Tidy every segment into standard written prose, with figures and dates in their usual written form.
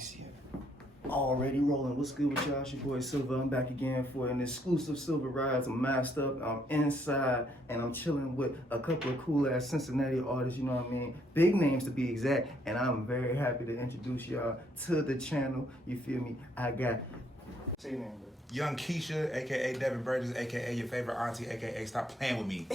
see it. Already rolling. What's good with y'all? It's your boy Silver. I'm back again for an exclusive Silver Rides. I'm masked up. I'm inside, and I'm chilling with a couple of cool ass Cincinnati artists. You know what I mean? Big names to be exact. And I'm very happy to introduce y'all to the channel. You feel me? I got. Say your name, bro. Young Keisha, aka Devin Burgess, aka your favorite auntie, aka Stop Playing With Me.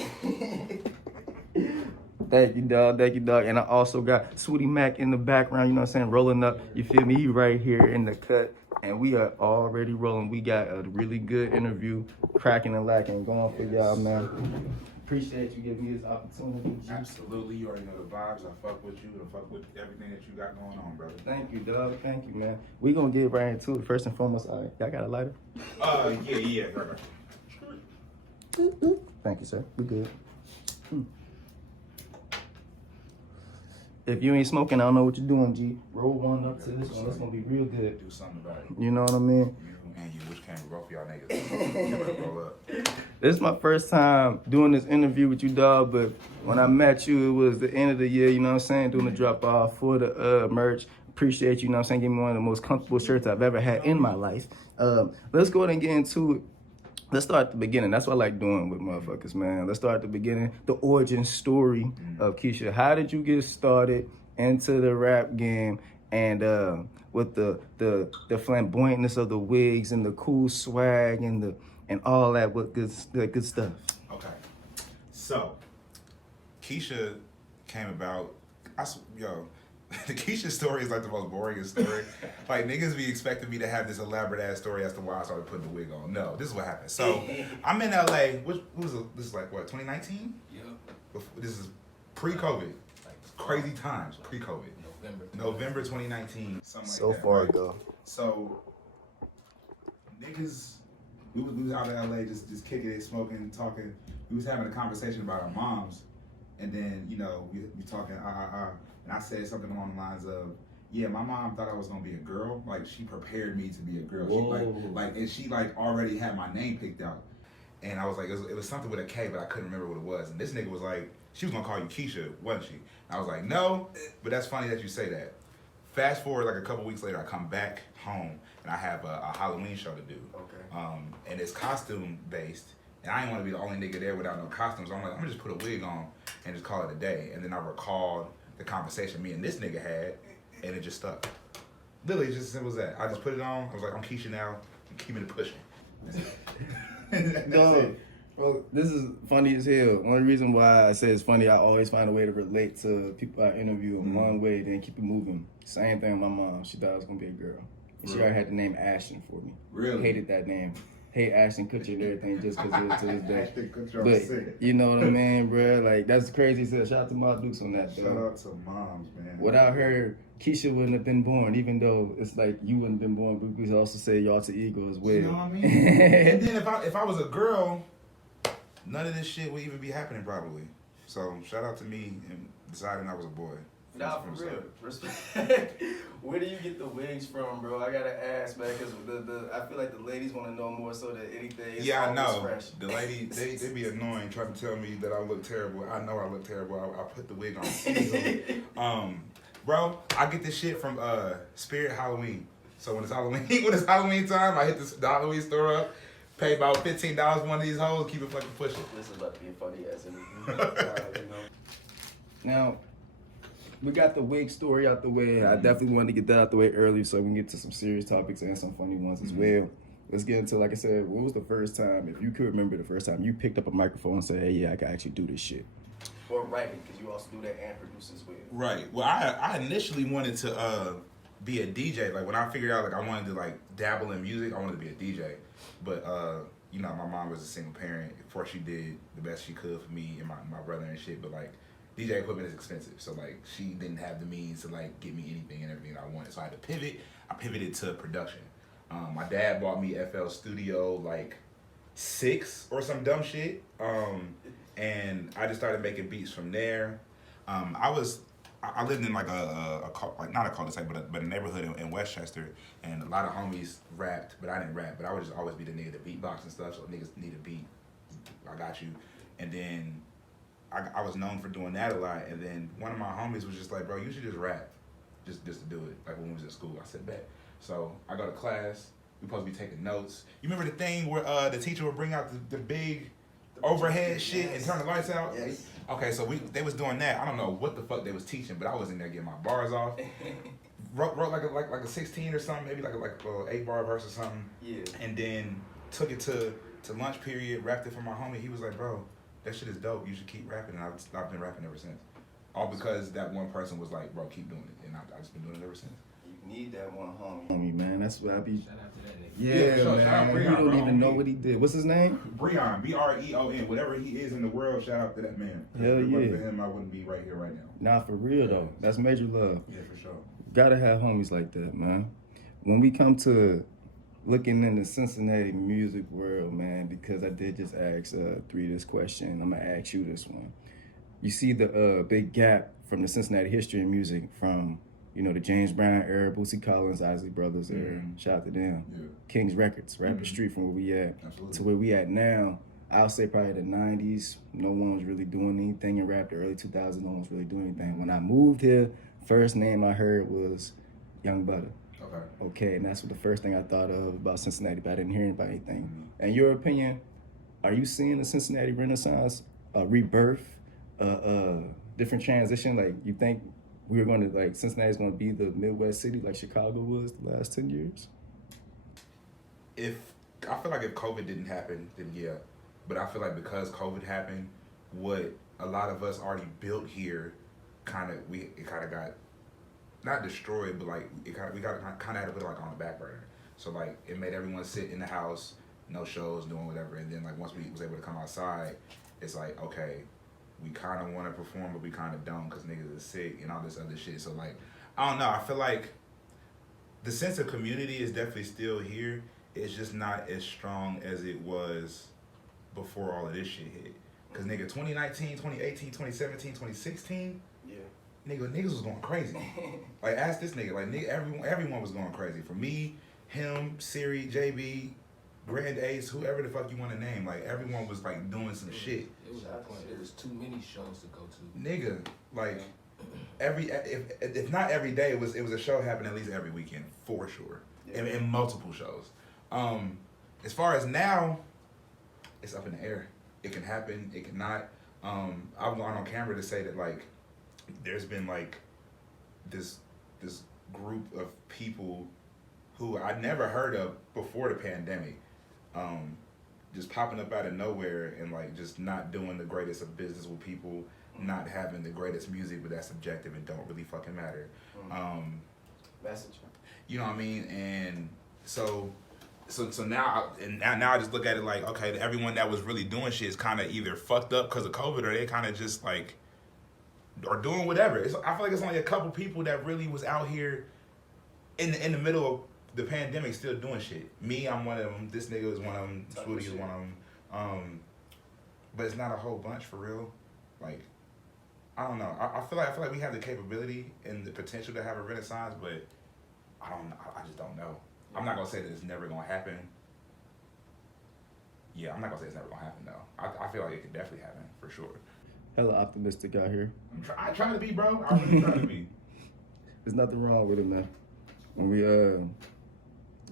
Thank you, dog. Thank you, dog. And I also got SWOOTY Mac in the background, you know what I'm saying, rolling up. You feel me? He right here in the cut. And we are already rolling. We got a really good interview, cracking and lacking, going for y'all, man. Appreciate you giving me this opportunity. Absolutely. You already know the vibes. I fuck with you. I fuck with everything that you got going on, brother. Thank you, dog. Thank you, man. We gonna get right into it. First and foremost, all right, y'all got a lighter? Yeah. Right. Thank you, sir. We good. If you ain't smoking, I don't know what you're doing, G. Roll one up to this one. It's gonna be real good. Do something about it. You know what I mean? You, which camera both y'all niggas. You better roll up. This is my first time doing this interview with you, dog, but when I met you, it was the end of the year, you know what I'm saying, doing the drop-off for the merch. Appreciate you, you know what I'm saying, give me one of the most comfortable shirts I've ever had in my life. Let's go ahead and get into it. Let's start at the beginning. That's what I like doing with motherfuckers, man. Let's start at the beginning. The origin story of Keisha. How did you get started into the rap game and with the flamboyantness of the wigs and the cool swag and all that good stuff? Okay. So, Keisha came about, the Keisha story is like the most boring story. Like, niggas be expecting me to have this elaborate ass story as to why I started putting the wig on. No, this is what happened. So, I'm in LA. This is like, what, 2019? Yeah. This is pre-COVID. Crazy times, pre-COVID. November 2019. Something like So that, far right? ago. So, niggas, we was out in LA just kicking it, smoking, talking. We was having a conversation about our moms. And then, you know, we talking, and I said something along the lines of, yeah, my mom thought I was gonna be a girl. Like, she prepared me to be a girl. And she already had my name picked out. And I was like, it was something with a K, but I couldn't remember what it was. And this nigga was like, she was gonna call you Keisha, wasn't she? And I was like, no, but that's funny that you say that. Fast forward like a couple weeks later, I come back home and I have a Halloween show to do. Okay. And it's costume based. And I didn't want to be the only nigga there without no costumes. I'm like, I'm gonna just put a wig on and just call it a day. And then I recalled the conversation me and this nigga had, and it just stuck. Literally, just as simple as that. I just put it on. I was like, I'm Keisha now. I'm keeping it pushing. That's No, bro, this is funny as hell. Only reason why I say it's funny, I always find a way to relate to people I interview in one way, then keep it moving. Same thing with my mom. She thought I was gonna be a girl. And she already had the name Ashton for me. Really? Hated that name. Hate Ashton Kutcher and everything just because of it to this day. Ashton Kutcher, But you know what I mean, bro? Like, that's crazy. So shout out to my Dukes on that, Shout out to moms, man. Without her, Keisha wouldn't have been born, even though it's like you wouldn't have been born, but we could also say your alter ego as well. You know what I mean? And then if I was a girl, none of this shit would even be happening probably. So shout out to me and deciding I was a boy. Nah, for real. Respect. Where do you get the wigs from, bro? I gotta ask, man, because I feel like the ladies want to know more so than anything. It's I know. Fresh. The lady, they be annoying trying to tell me that I look terrible. I know I look terrible. I put the wig on. Bro, I get this shit from Spirit Halloween. So when it's Halloween time, I hit the Halloween store up, pay about $15 for one of these hoes, keep it fucking pushing. This is about to be a funny ass interview. You know. Now, we got the wig story out the way. I definitely wanted to get that out the way early so we can get to some serious topics and some funny ones as well. Let's get into, like I said, what was the first time, if you could remember the first time you picked up a microphone and said, hey, yeah, I can actually do this shit? Or writing, because you also do that and produce as well. Right. Well, I initially wanted to be a DJ. Like, when I figured out, like, I wanted to, like, dabble in music, I wanted to be a DJ. But, you know, my mom was a single parent. Before she did the best she could for me and my brother and shit, but, like, DJ equipment is expensive, so like she didn't have the means to like get me anything and everything I wanted. So I had to pivot. I pivoted to production. My dad bought me FL Studio like 6 or some dumb shit, and I just started making beats from there. I lived in like not a cul-de-sac, but a neighborhood in Westchester, and a lot of homies rapped, but I didn't rap. But I would just always be the nigga that beatbox and stuff. So niggas need a beat, I got you, and then I was known for doing that a lot, and then one of my homies was just like, bro, you should just rap. just to do it. Like when we was in school, I said bet. So I go to class. We supposed to be taking notes. You remember the thing where the teacher would bring out the big overhead shit and turn the lights out? Yes. Okay, so they was doing that. I don't know what the fuck they was teaching, but I was in there getting my bars off. wrote like a 16 or something, maybe like a 8-bar verse or something. Yeah. And then took it to lunch period, rapped it for my homie. He was like, bro, that shit is dope. You should keep rapping. And I've been rapping ever since. All because that one person was like, bro, keep doing it. And I've just been doing it ever since. You need that one homie, man. That's what I be. Shout out to that nigga. Yeah, sure. man. Shout out Breon, You don't bro. even know what he did. What's his name? Breon, Breon, whatever he is in the world, shout out to that man. Hell If it wasn't yeah. for him, I wouldn't be right here right now. Nah, for real though. That's major love. Yeah, for sure. Gotta have homies like that, man. When we come to looking in the Cincinnati music world, man, because I did just ask 3 this question, I'm gonna ask you this one. You see the big gap from the Cincinnati history of music from, you know, the James Brown era, Bootsy Collins, Isley Brothers era. Shout out to them. Yeah. King's Records, Rapper Street, from where we at Absolutely. to where we at now. I'll say probably the 90s, no one was really doing anything in rap. The early 2000s, no one was really doing anything. When I moved here, first name I heard was Young Butter. Okay. Okay, and that's what the first thing I thought of about Cincinnati, but I didn't hear about anything. In your opinion, are you seeing the Cincinnati Renaissance, rebirth, different transition? Like, you think we're going to, like, Cincinnati's going to be the Midwest city like Chicago was the last 10 years? I feel like if COVID didn't happen, then yeah. But I feel like because COVID happened, what a lot of us already built here, it kind of got not destroyed, but like we kind of had to put it like on the back burner. So like it made everyone sit in the house, no shows, doing whatever. And then like once we was able to come outside, it's like, okay, we kind of want to perform, but we kind of don't because niggas are sick and all this other shit. So like, I don't know. I feel like the sense of community is definitely still here. It's just not as strong as it was before all of this shit hit. Cause nigga, 2019, 2018, 2017, 2016, Yeah. niggas was going crazy. Like ask this nigga, like nigga, everyone was going crazy. For me, him, Siri, JB, Grand Ace, whoever the fuck you want to name, like everyone was like doing some shit. It was a point. There was too many shows to go to. Nigga, like if not every day, it was a show happening at least every weekend for sure, and multiple shows. As far as now, it's up in the air. It can happen. It cannot. I've gone on camera to say that like there's been like this group of people who I never heard of before the pandemic, just popping up out of nowhere and like just not doing the greatest of business with people, not having the greatest music, but that's subjective and don't really fucking matter. Message. You know what I mean? And so now I just look at it like, okay, everyone that was really doing shit is kind of either fucked up because of COVID or they kind of just like are doing whatever. I feel like it's only a couple people that really was out here in the middle of the pandemic still doing shit. Me, I'm one of them. This nigga is one of them. Swooty is one of them. But it's not a whole bunch for real. Like, I don't know. I feel like we have the capability and the potential to have a renaissance, but I just don't know. I'm not gonna say that it's never gonna happen. Yeah, I'm not gonna say it's never gonna happen though. I feel like it could definitely happen for sure. Hella optimistic out here. I try to be, bro. I really try to be. There's nothing wrong with it, man. When we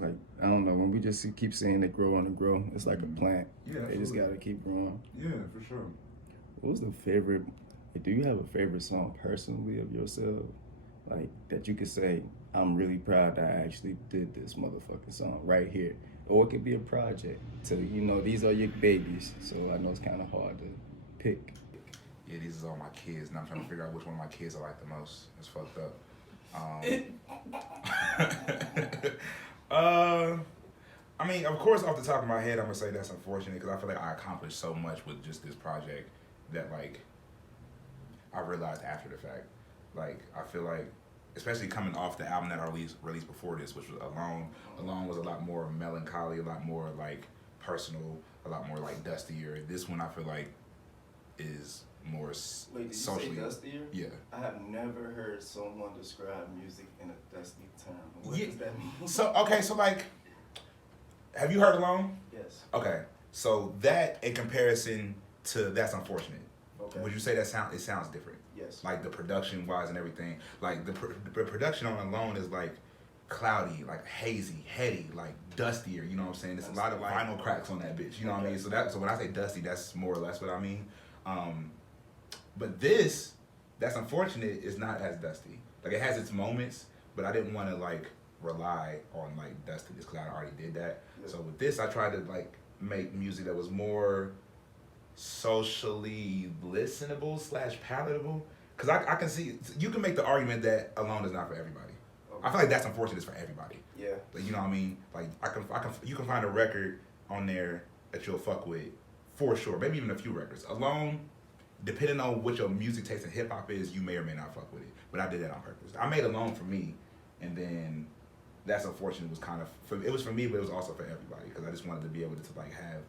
like, I don't know, when we just keep seeing it grow and grow, it's like a plant. Yeah, They just absolutely. gotta keep growing. Yeah, for sure. What was the favorite? Do you have a favorite song personally of yourself, like that you could say, I'm really proud that I actually did this motherfucking song right here? Or it could be a project. So, you know, these are your babies. So I know it's kind of hard to pick. Yeah, these are all my kids, and I'm trying to figure out which one of my kids I like the most. It's fucked up. I mean, of course, off the top of my head, I'm gonna say that's unfortunate because I feel like I accomplished so much with just this project that, like, I realized after the fact. Like, I feel like, especially coming off the album that I released before this, which was Alone. Alone was a lot more melancholy, a lot more like personal, a lot more like dustier. This one I feel like is more Wait, did socially. you say dustier? Yeah. I have never heard someone describe music in a dusty term. What Yeah. does that mean? So okay, so like, have you heard Alone? Yes. Okay, so that in comparison to That's Unfortunate. Okay. Would you say it sounds different? Yes. Like the production wise and everything. Like the production on Alone is like cloudy, like hazy, heady, like dustier. You know what I'm saying? There's a lot of vinyl cracks on that bitch. You know what I mean? So when I say dusty, that's more or less what I mean. But that's unfortunate, is not as dusty. Like it has its moments, but I didn't want to like rely on like dustiness because I already did that. Yeah. So with this, I tried to like make music that was more socially listenable / palatable. Because I can see, you can make the argument that Alone is not for everybody. Okay. I feel like that's unfortunate. It's for everybody. Yeah. Like, you know what I mean? Like you can find a record on there that you'll fuck with for sure. Maybe even a few records. Alone, depending on what your music taste in hip hop is, you may or may not fuck with it. But I did that on purpose. I made Alone for me, and then that's unfortunate. It was kind of it was for me, but it was also for everybody because I just wanted to be able to like have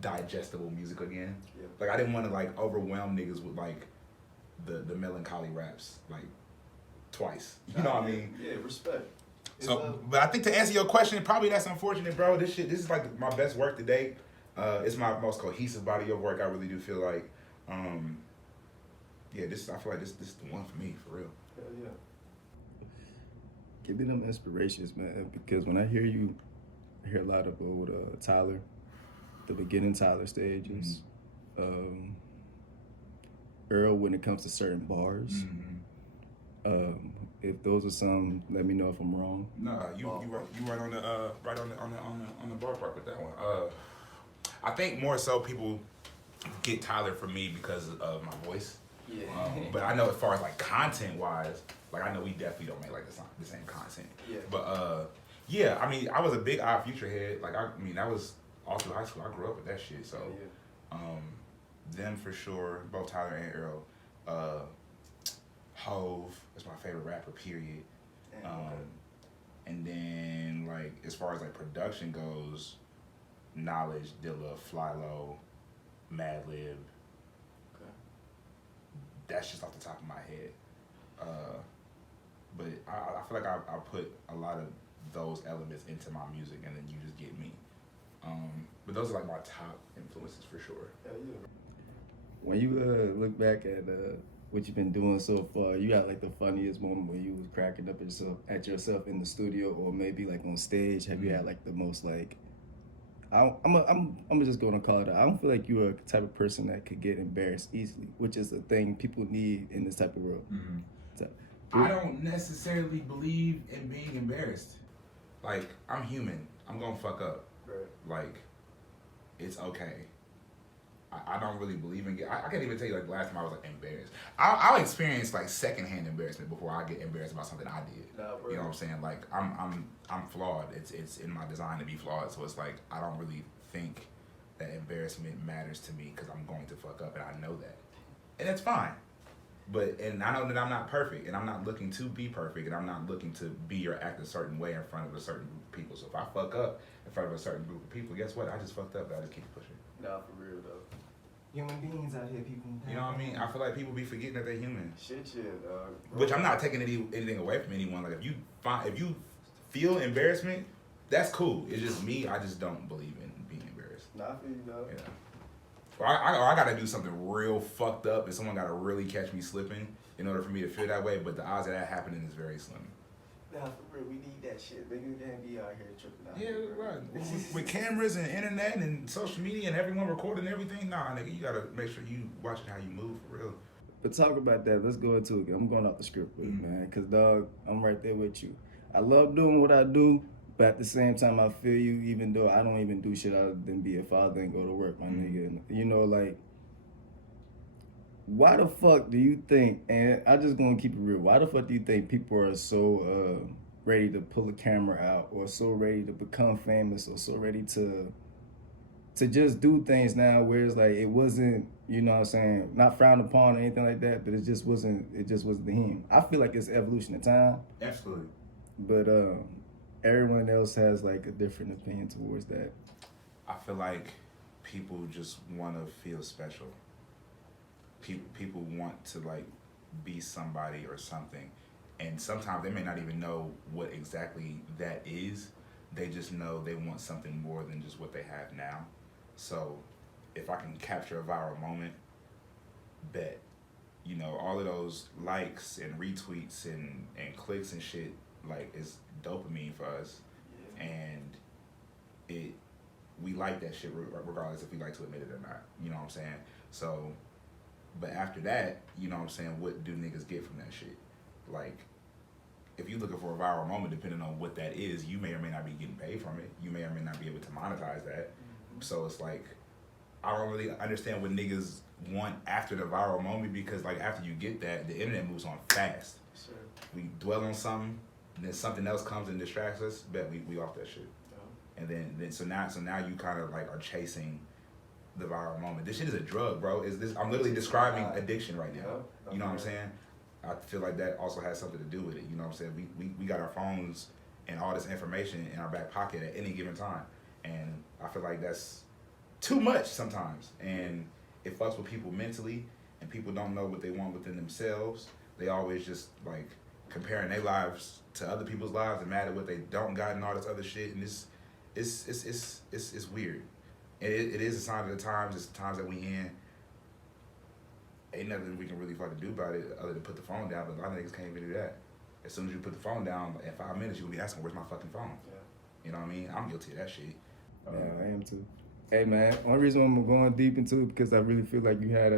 digestible music again. Yeah. Like I didn't want to like overwhelm niggas with like the melancholy raps like twice. You know what I mean? Yeah, respect. So, but I think to answer your question, probably that's unfortunate, bro. This is like my best work to date. It's my most cohesive body of work. I really do feel like, yeah, I feel like this is the one for me, for real. Hell yeah. Give me them inspirations, man, because when I hear you, I hear a lot of old Tyler, the beginning Tyler stages, Earl when it comes to certain bars. If those are some, let me know if I'm wrong. No, you right on the ballpark with that one. I think more so people get Tyler from me because of my voice. Yeah. But I know as far as like content wise, like I know we definitely don't make like the same content. Yeah. But yeah, I mean I was a big Odd Future head. Like I mean that was all through high school. I grew up with that shit. So them for sure, both Tyler and Earl. Hove is my favorite rapper, period. And then like as far as like production goes, Knowledge, Dilla, Flylo, Madlib. Okay. That's just off the top of my head. But I feel like I put a lot of those elements into my music, and then you just get me. But those are like my top influences for sure. Hell yeah. When you look back at what you've been doing so far, you got like the funniest moment where you was cracking up at yourself in the studio, or maybe like on stage. Have you had like the most like? I'm just gonna call it out. I don't feel like you're a type of person that could get embarrassed easily, which is a thing people need in this type of world. Mm-hmm. So, I don't necessarily believe in being embarrassed. Like I'm human. I'm gonna fuck up. Right. Like it's okay. I don't really believe in I can't even tell you like the last time I was like embarrassed. I'll experience like secondhand embarrassment before I get embarrassed about something I did. No, you know what I'm saying? Like I'm flawed. It's in my design to be flawed. So it's like I don't really think that embarrassment matters to me because I'm going to fuck up and I know that, and that's fine. And I know that I'm not perfect, and I'm not looking to be perfect, and I'm not looking to be or act a certain way in front of a certain group of people. So if I fuck up in front of a certain group of people, guess what? I just fucked up, but I just keep pushing. Nah, for real though. Human beings out here, people. You know what I mean? I feel like people be forgetting that they're human. Shit, dog. Which I'm not taking anything away from anyone. Like if you feel embarrassment, that's cool. It's just me. I just don't believe in being embarrassed. Nah, I feel you, dog. Yeah. Or I gotta do something real fucked up, and someone gotta really catch me slipping in order for me to feel that way. But the odds of that happening is very slim. Nah, for real, we need that shit. Niggas can't be out here tripping out. Yeah, right. With cameras and internet and social media and everyone recording everything, nah, nigga, you gotta make sure you watching how you move for real. But talk about that. Let's go into it. I'm going off the script with it, man. Cause dog, I'm right there with you. I love doing what I do, but at the same time, I feel you. Even though I don't even do shit other than be a father and go to work, my nigga. And, you know, like. Why the fuck do you think, and I just gonna keep it real, why the fuck do you think people are so ready to pull a camera out, or so ready to become famous, or so ready to just do things now where it's like it wasn't, you know what I'm saying, not frowned upon or anything like that, but it just wasn't the him. I feel like it's evolution of time. Absolutely. But everyone else has like a different opinion towards that. I feel like people just wanna feel special. People want to like be somebody or something, and sometimes they may not even know what exactly that is. They just know they want something more than just what they have now. So if I can capture a viral moment, bet. You know, all of those likes and retweets and clicks and shit, like, it's dopamine for us. And we like that shit regardless if we like to admit it or not. You know what I'm saying? So, but after that, you know what I'm saying, what do niggas get from that shit? Like, if you're looking for a viral moment, depending on what that is, you may or may not be getting paid from it. You may or may not be able to monetize that. So it's like, I don't really understand what niggas want after the viral moment, because like after you get that, the internet moves on fast. Sure. We dwell on something, and then something else comes and distracts us, bet we off that shit. And then so now you kind of like are chasing the viral moment. This shit is a drug, bro. I'm literally describing addiction right now. You know what I'm saying? I feel like that also has something to do with it. You know what I'm saying? We got our phones and all this information in our back pocket at any given time. And I feel like that's too much sometimes. And it fucks with people mentally, and people don't know what they want within themselves. They always just like comparing their lives to other people's lives and mad at what they don't got and all this other shit. And it's weird. And it is a sign of the times. It's the times that we in. Ain't nothing we can really fucking do about it other than put the phone down. But a lot of niggas can't even do that. As soon as you put the phone down, in 5 minutes you'll be asking, "Where's my fucking phone?" Yeah. You know what I mean? I'm guilty of that shit. Yeah, I am too. Hey man, one reason I'm going deep into it because I really feel like you had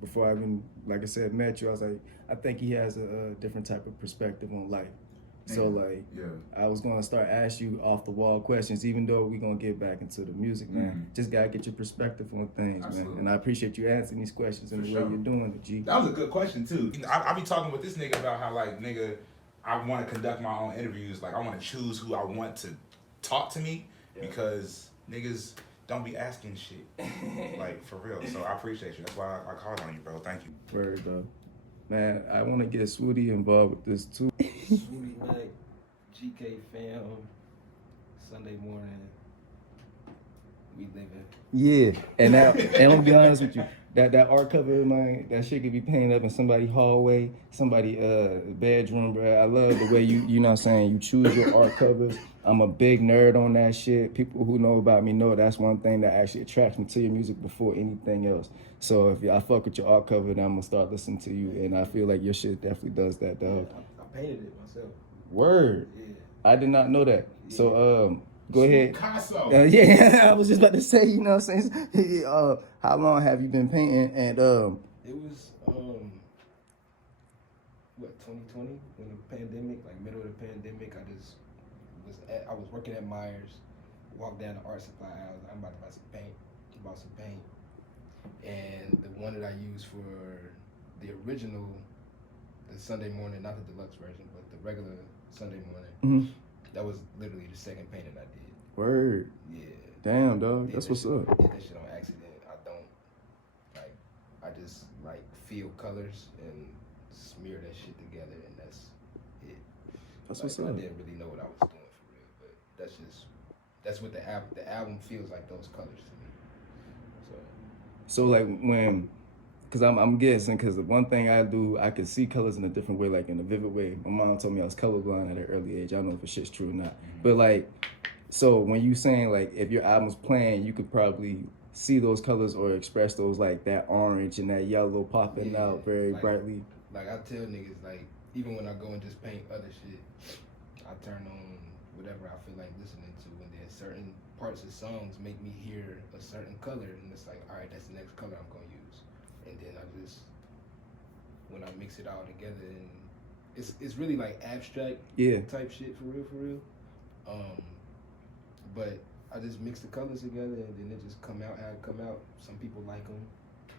before I even, like I said, met you, I was like, I think he has a different type of perspective on life. So like, I was gonna start asking you off the wall questions, even though we're gonna get back into the music, man. Just gotta get your perspective on things, man. And I appreciate you answering these questions and the way you're doing it, G. That was a good question too. I be talking with this nigga about how like, nigga, I want to conduct my own interviews. Like I want to choose who I want to talk to me because niggas don't be asking shit. Like for real. So I appreciate you. That's why I called on you, bro. Thank you. Word, though. Man, I want to get SWOOTY involved with this too. SWOOTY Mac, GK fam, Sunday morning, we living. Yeah, and I'm gonna be honest with you, that art cover of mine, that shit could be painted up in somebody's hallway, somebody bedroom, bro. I love the way you know what I'm saying, you choose your art covers. I'm a big nerd on that shit. People who know about me know that's one thing that actually attracts me to your music before anything else. So if I fuck with your art cover, then I'm gonna start listening to you, and I feel like your shit definitely does that, dog. Yeah, I painted it myself. Word. Yeah. I did not know that. Yeah. So go ahead. Picasso. Yeah, I was just about to say, you know what I'm saying? How long have you been painting? And it was 2020 when the pandemic, like middle of the pandemic, I was working at Myers, walked down the art supply aisle, I'm about to buy some paint, bought some paint. And the one that I used for the original, the Sunday morning, not the deluxe version, but the regular Sunday morning, that was literally the second painting I did. Word. Yeah. Damn, dog. That's what's up. I did that shit on accident. I just feel colors and smear that shit together, and that's it. That's what's up. I didn't really know what I was doing for real, but that's what the album feels like, those colors to me. So like because I'm guessing, because the one thing I do, I can see colors in a different way, like in a vivid way. My mom told me I was colorblind at an early age. I don't know if shit's true or not. But like, so when you saying like, if your album's playing, you could probably see those colors or express those, like that orange and that yellow popping out very brightly. Like I tell niggas, like even when I go and just paint other shit, I turn on whatever I feel like listening to, and then certain parts of songs make me hear a certain color, and it's like, all right, that's the next color I'm gonna use. And then when I mix it all together, and it's really like abstract type shit for real. But I just mix the colors together, and then it just come out how it come out. Some people like them.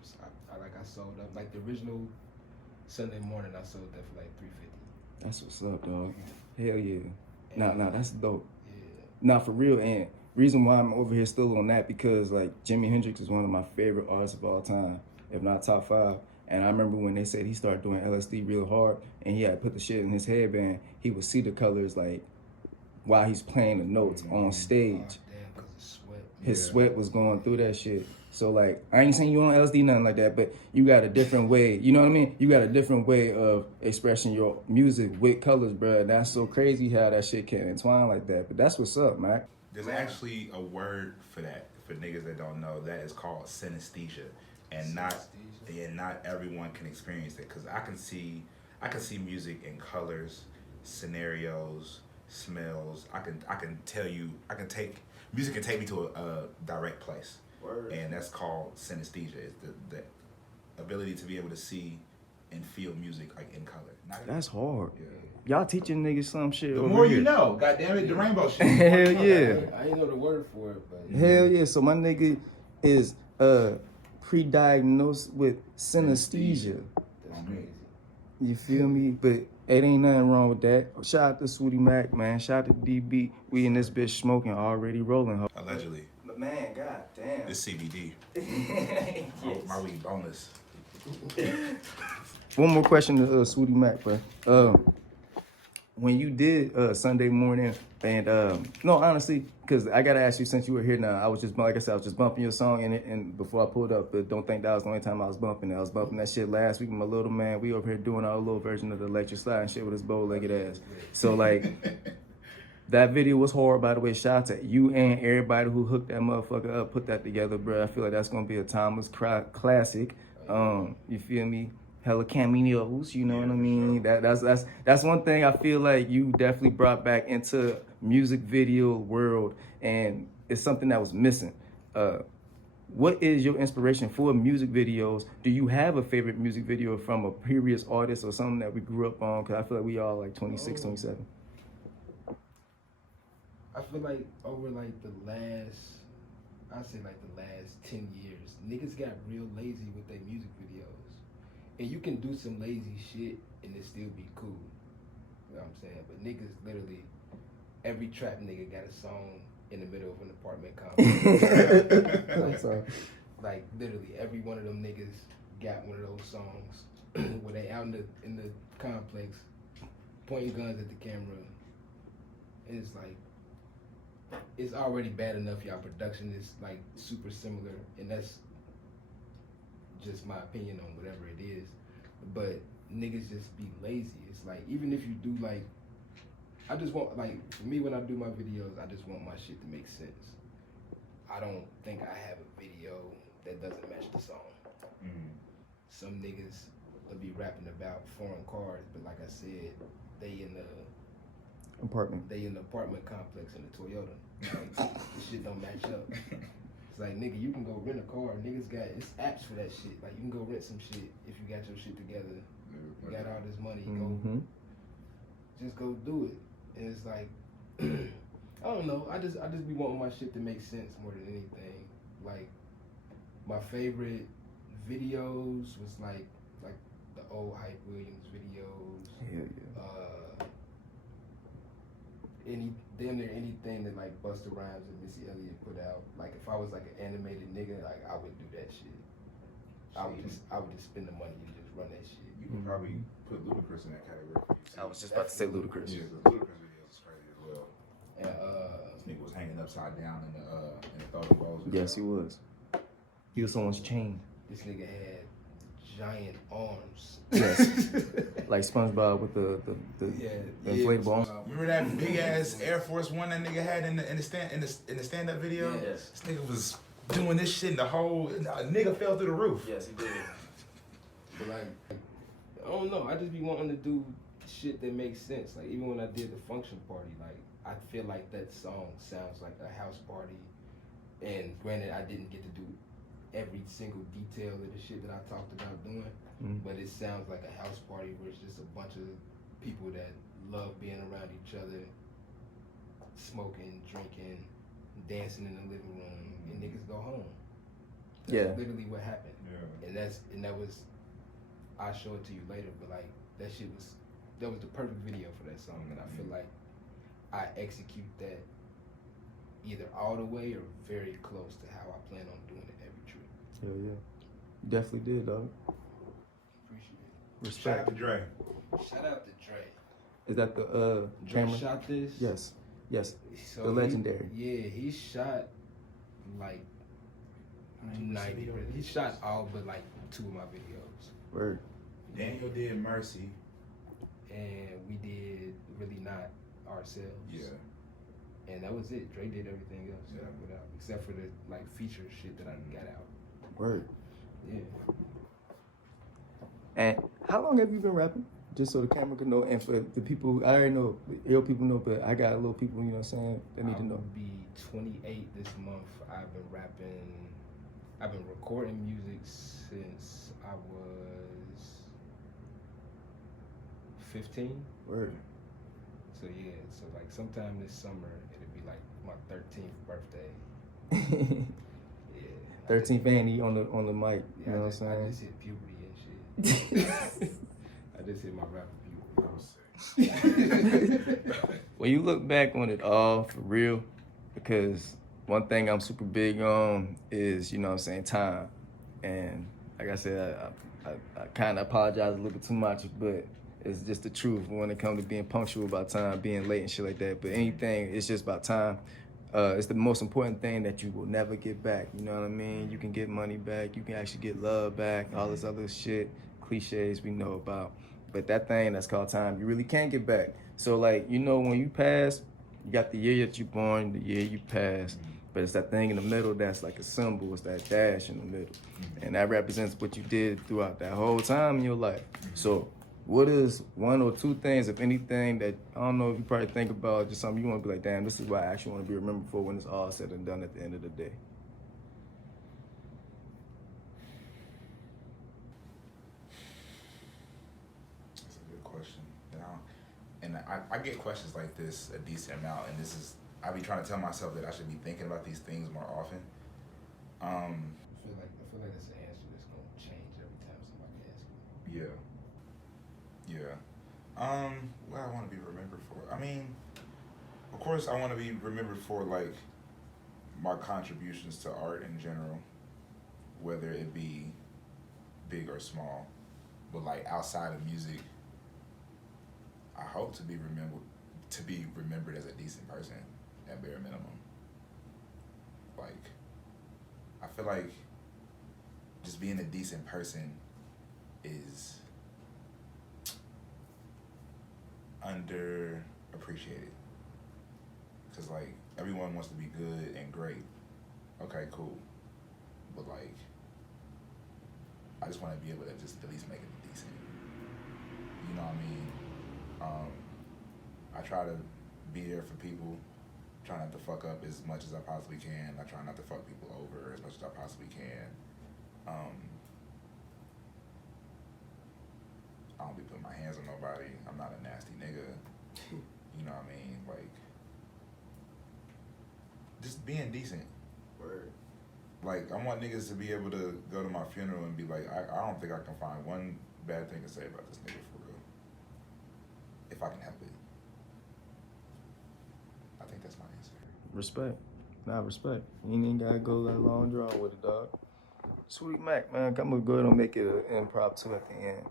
So I sold up like the original Sunday morning. I sold that for like $350. That's what's up, dog. Hell yeah. Nah, that's dope. Yeah. Nah, for real. And reason why I'm over here still on that, because like Jimi Hendrix is one of my favorite artists of all time, if not top 5. And I remember when they said he started doing LSD real hard and he had put the shit in his headband, he would see the colors like while he's playing the notes on stage. Oh, damn, 'cause of sweat. His sweat was going through that shit. So like, I ain't saying you on LSD, nothing like that, but you got a different way, you know what I mean? You got a different way of expressing your music with colors, bro. And that's so crazy how that shit can entwine like that. But that's what's up, Mac. There's actually a word for that, for niggas that don't know, that is called synesthesia. And not and not everyone can experience that because I can see music in colors, scenarios, smells. I can tell you music can take me to a direct place. Word. And that's called synesthesia. It's the ability to be able to see and feel music like in color. That's hard. Yeah. Y'all teaching niggas some shit. The over more here. you know, goddamn it, the rainbow shit. Hell yeah. I ain't know the word for it, but Hell yeah. So my nigga is pre-diagnosed with synesthesia. that's crazy. You feel me? But it ain't nothing wrong with that. Shout out to SWOOTY Mac, man. Shout out to DB. We in this bitch smoking, already rolling. Allegedly. But man, god damn. It's CBD. Yes. My weed bonus. One more question to SWOOTY Mac, bro. When you did Sunday morning, and no, honestly, because I gotta ask you since you were here now, I was just like I said, I was just bumping your song and before I pulled up, but don't think that was the only time I was bumping it. I was bumping that shit last week with my little man. We over here doing our little version of the electric slide and shit with his bow-legged ass. So like, that video was hard, by the way. Shout out to you and everybody who hooked that motherfucker up, put that together, bro. I feel like that's gonna be a timeless classic. You feel me? Hella cameos, you know what I mean? That's one thing I feel like you definitely brought back into music video world, and it's something that was missing. What is your inspiration for music videos? Do you have a favorite music video from a previous artist or something that we grew up on? Because I feel like we all like 26, 27. I feel like over like I'd say like the last 10 years, niggas got real lazy with their music videos. And you can do some lazy shit and it still be cool. You know what I'm saying? But niggas literally, every trap nigga got a song in the middle of an apartment complex. like literally every one of them niggas got one of those songs where they out in the complex pointing guns at the camera. And it's like, it's already bad enough y'all production is like super similar, and that's just my opinion on whatever it is. But niggas just be lazy. It's like, even if you do like, I just want, like, for me when I do my videos, I just want my shit to make sense. I don't think I have a video that doesn't match the song. Some niggas will be rapping about foreign cars, but like I said, they in the apartment complex in the Toyota. Like, this shit don't match up. It's like, nigga, you can go rent a car. Niggas it's apps for that shit. Like, you can go rent some shit if you got your shit together. You got all this money, just go do it. And it's like, I don't know. I just be wanting my shit to make sense more than anything. Like, my favorite videos was like the old Hype Williams videos. Hell yeah. Anything that like Busta Rhymes and Missy Elliott put out. Like, if I was like an animated nigga, like I would do that shit. I would just spend the money and just run that shit. You can probably put Ludacris in that category. I was just about to say Ludacris. Yeah, the Ludacris videos is crazy as well. And This nigga was hanging upside down in the Thought Balls. Yes, he was. He was someone's chain. this nigga had giant arms. Yes. Like SpongeBob with the inflatable arms. Remember that big ass Air Force One that nigga had in the stand up video? Yes. This nigga was doing this shit and a nigga fell through the roof. Yes, he did. But like, I don't know. I just be wanting to do shit that makes sense. Like, even when I did the function party, like, I feel like that song sounds like a house party. And granted, I didn't get to do every single detail of the shit that I talked about doing, but it sounds like a house party where it's just a bunch of people that love being around each other, smoking, drinking, dancing in the living room, and niggas go home. That's literally what happened. Yeah. And that was, I'll show it to you later, but like, that was the perfect video for that song, and I feel like I execute that either all the way or very close to how I plan on doing it every trip. Hell yeah. You definitely did, dog. Appreciate it. Respect. Shout out to Dre. Shout out to Dre. Is that the Dre camera? shot this? Yes. Yes. So the legendary. He shot like 90. He shot all but like 2 of my videos. Word. Daniel did Mercy. And we did Really Not Ourselves. Yeah. And that was it. Dre did everything else that I put out, except for the like feature shit that I got out. Word. Yeah. And how long have you been rapping? Just so the camera can know, and for the people, I already know, ill people know, but I got a little people, you know what I'm saying, that need to know. I'll be 28 this month. I've been rapping, I've been recording music since I was 15. Word. So yeah, so like sometime this summer, it'll be like my 13th birthday. Yeah. 13th Annie on the mic, Yeah, you know I what I'm just saying? hit puberty and shit. I just hit my rapper puberty. When you look back on it all, for real, because one thing I'm super big on is, you know what I'm saying, time. And like I said, I kind of apologize a little bit too much, but it's just the truth when it comes to being punctual about time, being late and shit like that. But anything, it's just about time. It's the most important thing that you will never get back. You know what I mean? You can get money back. You can actually get love back. All this other shit, cliches we know about. But that thing that's called time, you really can't get back. So like, you know, when you pass, you got the year that you born, the year you pass. But it's that thing in the middle that's like a symbol. It's that dash in the middle. And that represents what you did throughout that whole time in your life. So what is one or two things, if anything, that, I don't know if you probably think about, just something you want to be like, damn, this is what I actually want to be remembered for when it's all said and done at the end of the day? That's a good question. And I get questions like this a decent amount, and I be trying to tell myself that I should be thinking about these things more often. I feel like it's an answer that's gonna change every time somebody asks you. Yeah. What I want to be remembered for? I mean, of course, I want to be remembered for like my contributions to art in general, whether it be big or small. But like outside of music, I hope to be remembered as a decent person at bare minimum. Like, I feel like just being a decent person is underappreciated. Cause like everyone wants to be good and great. Okay, cool. But like, I just want to be able to just at least make it decent. You know what I mean? I try to be there for people. Try not to fuck up as much as I possibly can. I try not to fuck people over as much as I possibly can. I don't be putting my hands on nobody. I'm not a nasty nigga. You know what I mean? Like, just being decent. Word. Like, I want niggas to be able to go to my funeral and be like, I don't think I can find one bad thing to say about this nigga for real. If I can help it. I think that's my answer. Respect. Nah, respect. You ain't even gotta go that long draw with it, dog. SWOOTY Mac, man, I'm gonna go ahead and make it an improv too at the end.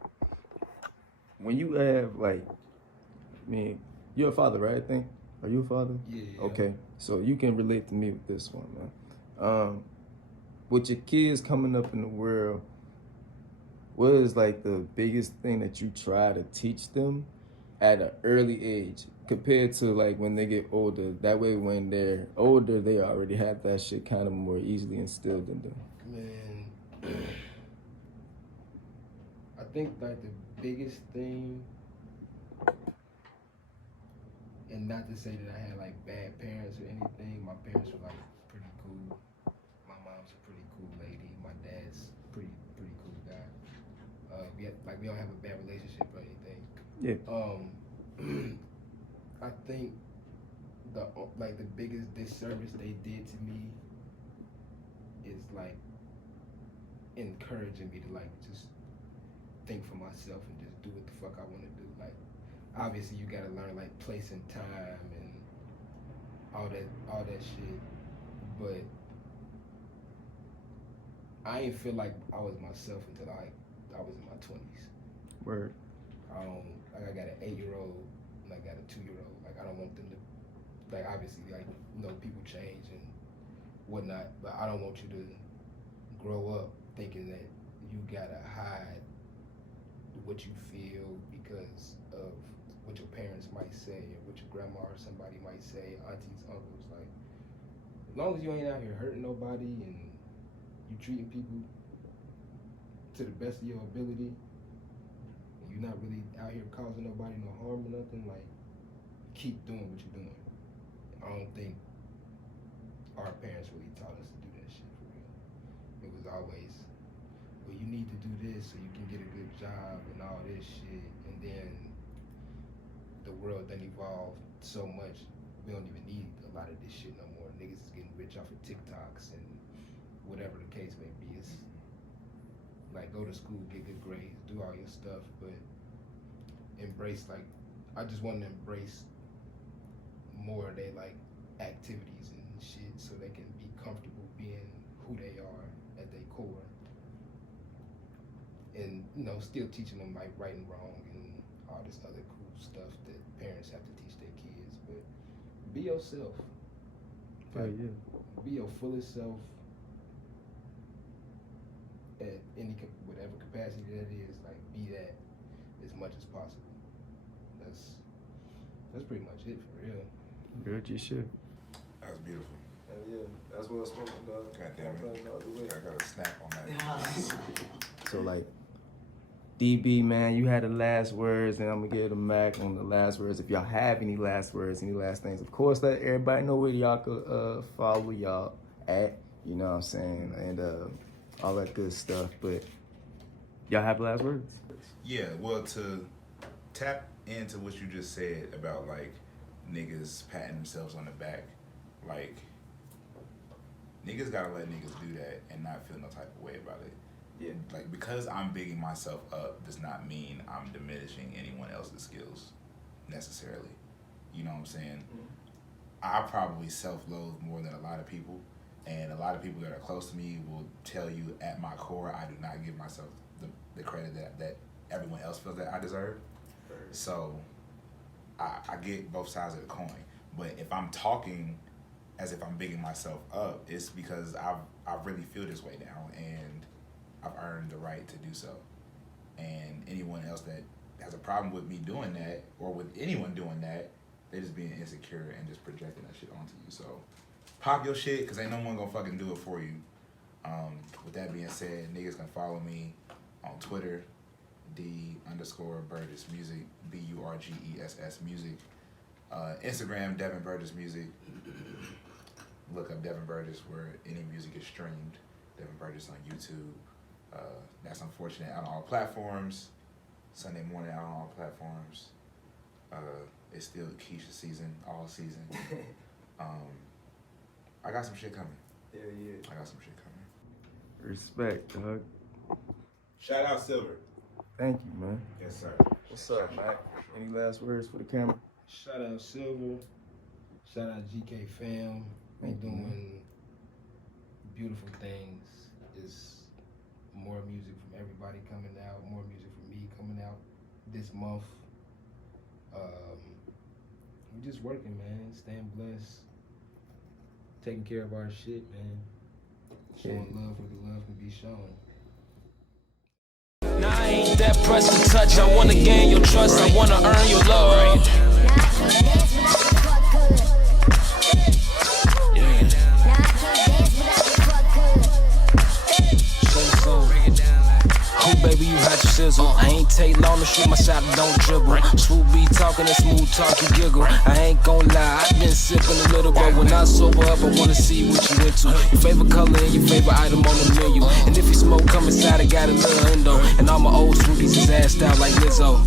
When you have, like, I mean, you're a father, right, I think? Are you a father? Yeah. Okay, so you can relate to me with this one, man. With your kids coming up in the world, what is, like, the biggest thing that you try to teach them at an early age compared to, like, when they get older? That way, when they're older, they already have that shit kind of more easily instilled in them. Man, I think like the biggest thing, and not to say that I had like bad parents or anything, my parents were like pretty cool. My mom's a pretty cool lady. My dad's pretty cool guy. We don't have a bad relationship or anything. Yeah. I think the biggest disservice they did to me is like encouraging me to like just think for myself and just do what the fuck I want to do. Like, obviously you gotta learn like place and time and all that shit, but I ain't feel like I was myself until I was in my 20s. Word. I got an 8-year-old and I got a 2-year-old. Like, I don't want them to, like, obviously, like, you know, people change and whatnot, but I don't want you to grow up thinking that you gotta hide what you feel because of what your parents might say or what your grandma or somebody might say, aunties, uncles. Like, as long as you ain't out here hurting nobody and you treating people to the best of your ability, you're not really out here causing nobody no harm or nothing, like, keep doing what you're doing. I don't think our parents really taught us to do that shit for real. It was always, well, you need to do this so you can get a good job and all this shit. And then the world done evolved so much, we don't even need a lot of this shit no more. Niggas is getting rich off of TikToks and whatever the case may be. It's like, go to school, get good grades, do all your stuff, but embrace, like, I just want to embrace more of their, like, activities and shit so they can be comfortable being who they are at their core. And, you know, still teaching them, like, right and wrong and all this other cool stuff that parents have to teach their kids. But be yourself. Like, yeah. be your fullest self at any, whatever capacity that is. Like, be that as much as possible. That's pretty much it for real. Good, you should. That was beautiful. Yeah, that's what I spoke about. God damn it. I got a snap on that. So like, DB, man, you had the last words, and I'm gonna give them Mac on the last words. If y'all have any last words, any last things, of course, let everybody know where y'all could follow y'all at. You know what I'm saying, and all that good stuff. But y'all have the last words. Yeah, well, to tap into what you just said about, like, niggas patting themselves on the back, like, niggas gotta let niggas do that and not feel no type of way about it. Yeah. Like, because I'm bigging myself up does not mean I'm diminishing anyone else's skills necessarily. You know what I'm saying? I probably self-loathe more than a lot of people, and a lot of people that are close to me will tell you at my core I do not give myself the credit that everyone else feels that I deserve. So I get both sides of the coin. But if I'm talking as if I'm bigging myself up, it's because I really feel this way now, and I've earned the right to do so. And anyone else that has a problem with me doing that, or with anyone doing that, they're just being insecure and just projecting that shit onto you. So pop your shit, because ain't no one gonna fucking do it for you. With that being said, niggas can follow me on Twitter, D_Burgess Music, BURGESS Music. Instagram, Devin Burgess Music. Look up Devin Burgess where any music is streamed. Devin Burgess on YouTube. That's unfortunate out on all platforms. Sunday morning out on all platforms. It's still Keisha season, all season. I got some shit coming. Yeah. I got some shit coming. Respect, dog. Shout out Silver. Thank you, man. Yes, sir. What's up, Mac? Any last words for the camera? Shout out Silver. Shout out GK fam. We doing beautiful things. It's more music from everybody coming out. More music from me coming out this month. We just working, man. Staying blessed. Taking care of our shit, man. Showing love where the love can be shown. Now I ain't that pressed to touch. I wanna gain your trust. I wanna earn your love. Oh baby, you had your sizzle. I ain't take long to shoot my shot, don't dribble. Swoop be talking and smooth talk, you giggle. I ain't gon' lie, I been sipping a little, but when I sober up, I wanna see what you into. Your favorite color and your favorite item on the menu. And if you smoke, come inside, I got a little endo. And all my old swooties is assed out like Lizzo.